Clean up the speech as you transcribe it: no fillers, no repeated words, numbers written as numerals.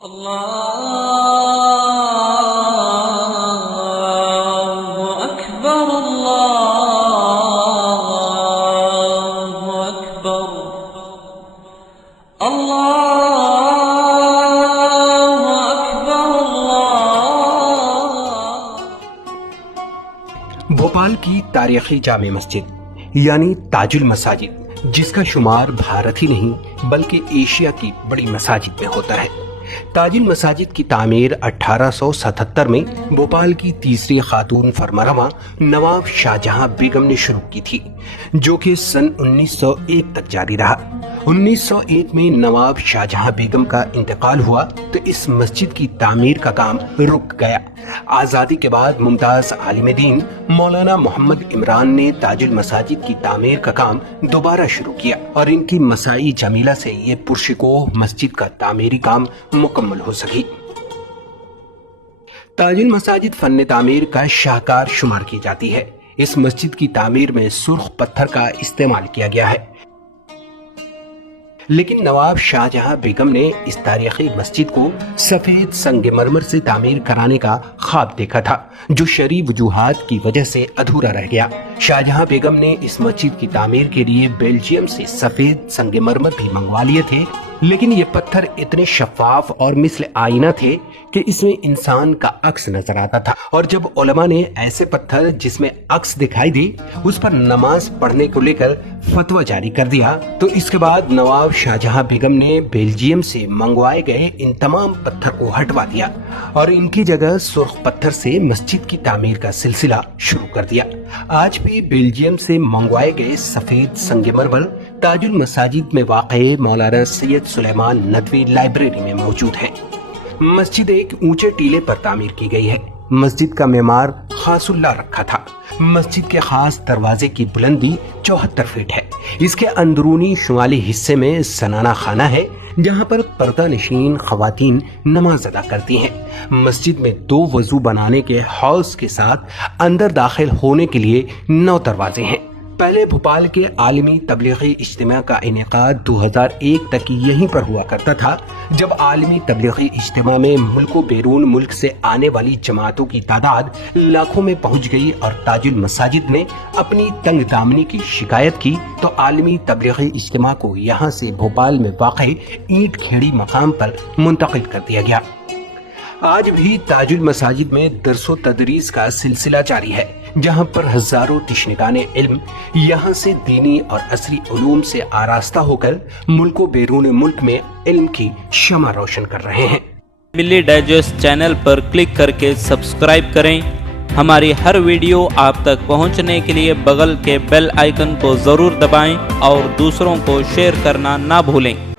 الله أكبر الله أكبر الله أكبر الله। भोपाल की तारीखी जामे मस्जिद यानी ताजुल मसाजिद, जिसका शुमार भारत ही नहीं बल्कि एशिया की बड़ी मसाजिद में होता है। ताजुल मसाजिद की तामीर 1877 में भोपाल की तीसरी खातून फरमारवा नवाब शाहजहां बेगम ने शुरू की थी, जो कि सन 1901 तक जारी रहा। 1901 में नवाब शाहजहां बेगम का इंतकाल हुआ तो इस मस्जिद की तामीर का काम रुक गया। आज़ादी के बाद मुमताज आलिम दीन मौलाना मोहम्मद इमरान ने ताजुल मसाजिद की तामीर का काम दोबारा शुरू किया और इनकी मसाई जमीला से ये पुरशिकोह मस्जिद का तामीरी काम मुकम्मल हो सकी। ताजुल मसाजिद फन तामीर का शाहकार शुमार की जाती है। इस मस्जिद की तामीर में सुर्ख पत्थर का इस्तेमाल किया गया है, लेकिन नवाब शाहजहां बेगम ने इस तारीखी मस्जिद को सफेद संगमरमर से तामीर कराने का ख्वाब देखा था, जो शरई वजूहात की वजह से अधूरा रह गया। शाहजहां बेगम ने इस मस्जिद की तामीर के लिए बेल्जियम से सफेद संगमरमर भी मंगवा लिए थे, लेकिन ये पत्थर इतने शफाफ और मिस्ल आईना थे कि इसमें इंसान का अक्स नजर आता था। और जब उलमा ने ऐसे पत्थर जिसमें अक्स दिखाई दी उस पर नमाज पढ़ने को लेकर फतवा जारी कर दिया, तो इसके बाद नवाब शाहजहां बेगम ने बेल्जियम से मंगवाए गए इन तमाम पत्थर को हटवा दिया और इनकी जगह सुर्ख पत्थर से मस्जिद की तामीर का सिलसिला शुरू कर दिया। आज भी बेल्जियम से मंगवाए गए सफेद संगमरमर ताजुल मसाजिद में वाक़े मौलाना सैयद सुलेमान नदवी लाइब्रेरी में मौजूद है। मस्जिद एक ऊंचे टीले पर तामीर की गई है। मस्जिद का मेमार खासुल्ला रखा था। मस्जिद के खास दरवाजे की बुलंदी 74 फीट है। इसके अंदरूनी शुमाली हिस्से में सनाना खाना है, जहां पर पर्दा नशीन खवातीन नमाज अदा करती हैं। मस्जिद में 2 वजू बनाने के हौज के साथ अंदर दाखिल होने के लिए 9 दरवाजे हैं। पहले भोपाल के आलमी तबलीगी इज्तिमा का इनेकाद 2001 तक यहीं पर हुआ करता था, जब आलमी तबलीगी इज्तिमा में मुल्को बैरून मुल्क से आने वाली जमातों की तादाद लाखों में पहुंच गई और ताजुल मसाजिद ने अपनी तंग दामनी की शिकायत की, तो आलमी तबलीगी इज्तिमा को यहाँ से भोपाल में वाक़ई ईंट खेड़ी मकाम पर मुंतकिल कर दिया गया। आज भी ताजुल मसाजिद में दरसो तदरीस का सिलसिला जारी है, जहां पर हजारों तिश्निगाने इल्म यहाँ से दीनी और असरी उलूम से आरास्ता होकर मुल्को बैरून मुल्क में इल्म की शमा रोशन कर रहे हैं। मिली डाइजेस्ट चैनल पर क्लिक करके सब्सक्राइब करें। हमारी हर वीडियो आप तक पहुंचने के लिए बगल के बेल आइकन को जरूर दबाएं और दूसरों को शेयर करना ना भूलें।